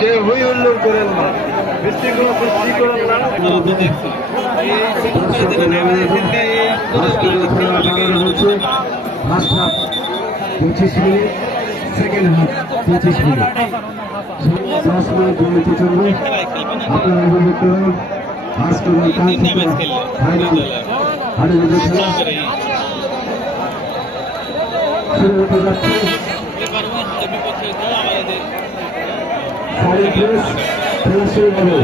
কেউই উল্লেখ করেন না, বৃষ্টিগুলো সৃষ্টি করেন না। First half 25 minute, second half 25 minute, 10 minute জমিতে চলবে। আপনারা উপভোগ করুন আজকের কাঙ্ক্ষিত ফাইনাল হাডুডু খেলা শুরু হতে যাচ্ছে। খেলা শুরু হবে।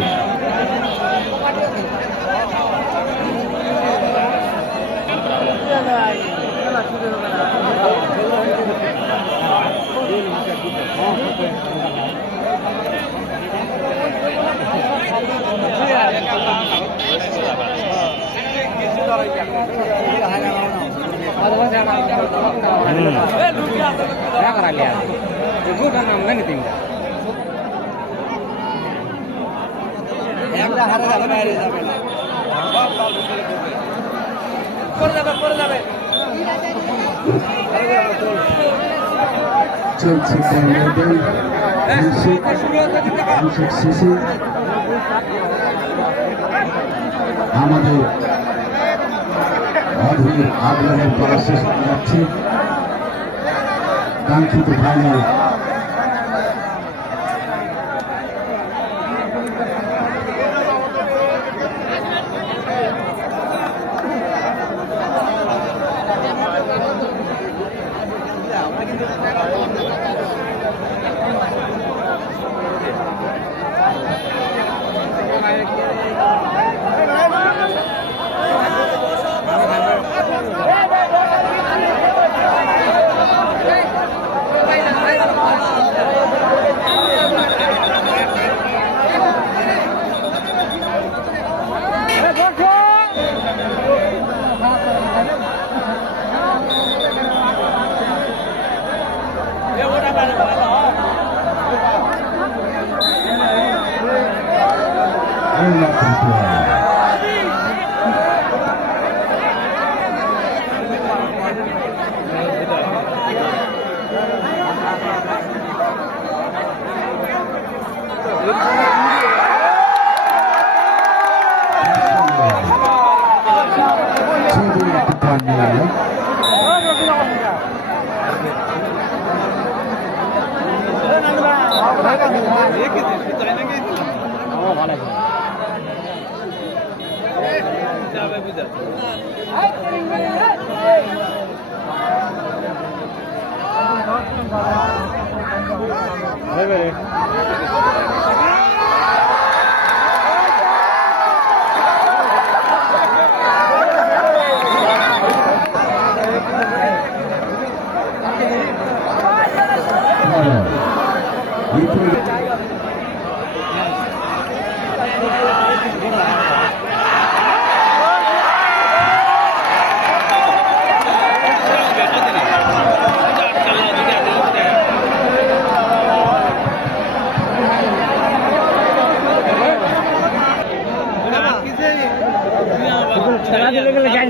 চলছে আমাদের অধীর আগ্রহের পর শেষ হয়ে যাচ্ছে কাঙ্ক্ষিত ফাইনাল।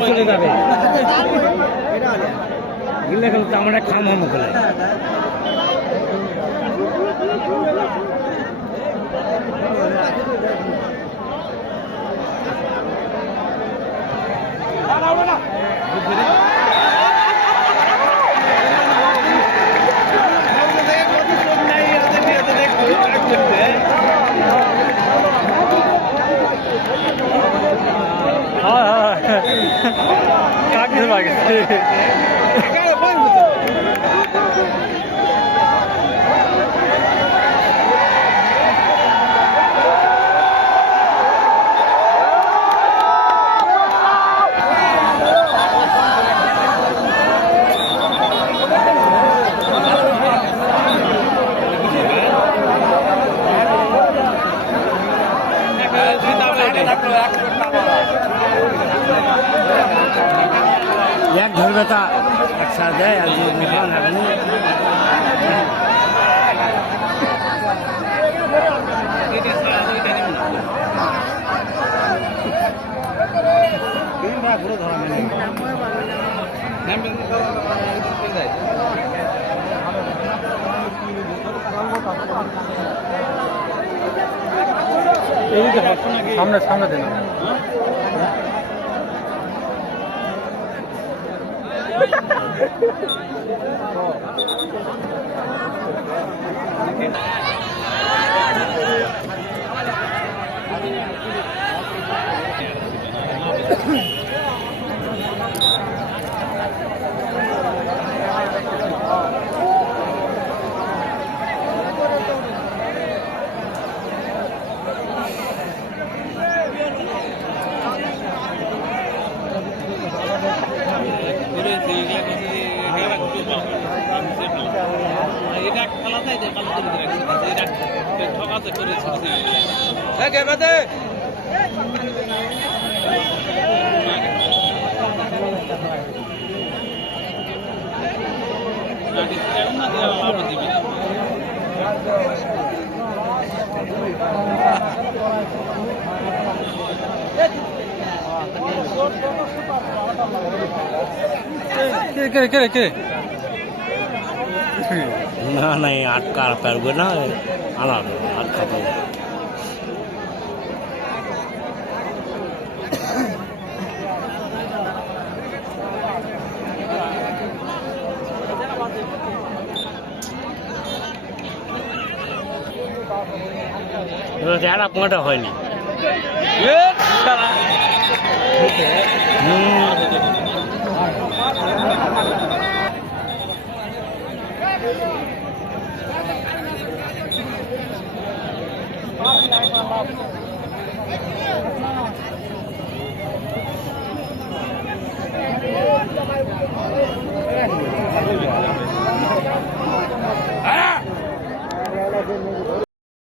চলে যাবে আমরা খামামো বলে একদিন আগে এক ধরবে তা একসাথে দেয় আর যে দোকান এখনই পুরো ধরা নেই সামনে সামনে দেন এটা খেলা যায় যে পালা করে রাখছে এটা ঠকাতে করেছে কে কে কে না নাই আটকা পারবে না আলাদা আটকাতে যারা পয়েন্ট হয়নি